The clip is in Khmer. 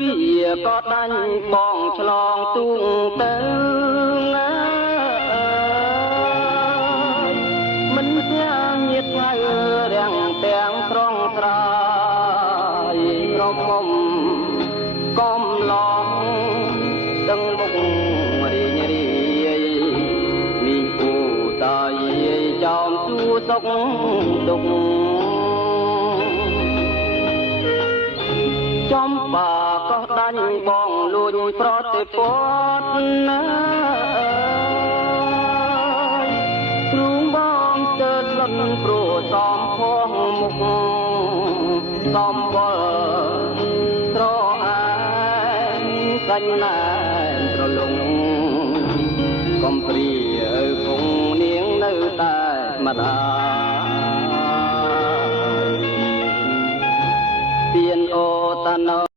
វាក៏ដាញ់បងឆ្លងទូងទៅមិនស្ញាញាតថ្ងៃរាំងទាំងត្រង់ត្រាយរំមុំកំឡងដឹងមុខរីងរាយមីងពូតាយចោមសួរសុខទុក្ខចំបាក៏ដាញ់បងលួចប្រតិពតណាទ្រូងបងស្ទើរលន់ព្រោះសំផងមុខសំវល់ត្រអានសាញ់ណែនត្រលងកំព្រាគង់នាងនៅតែម្ដាយទៀនអូតាណ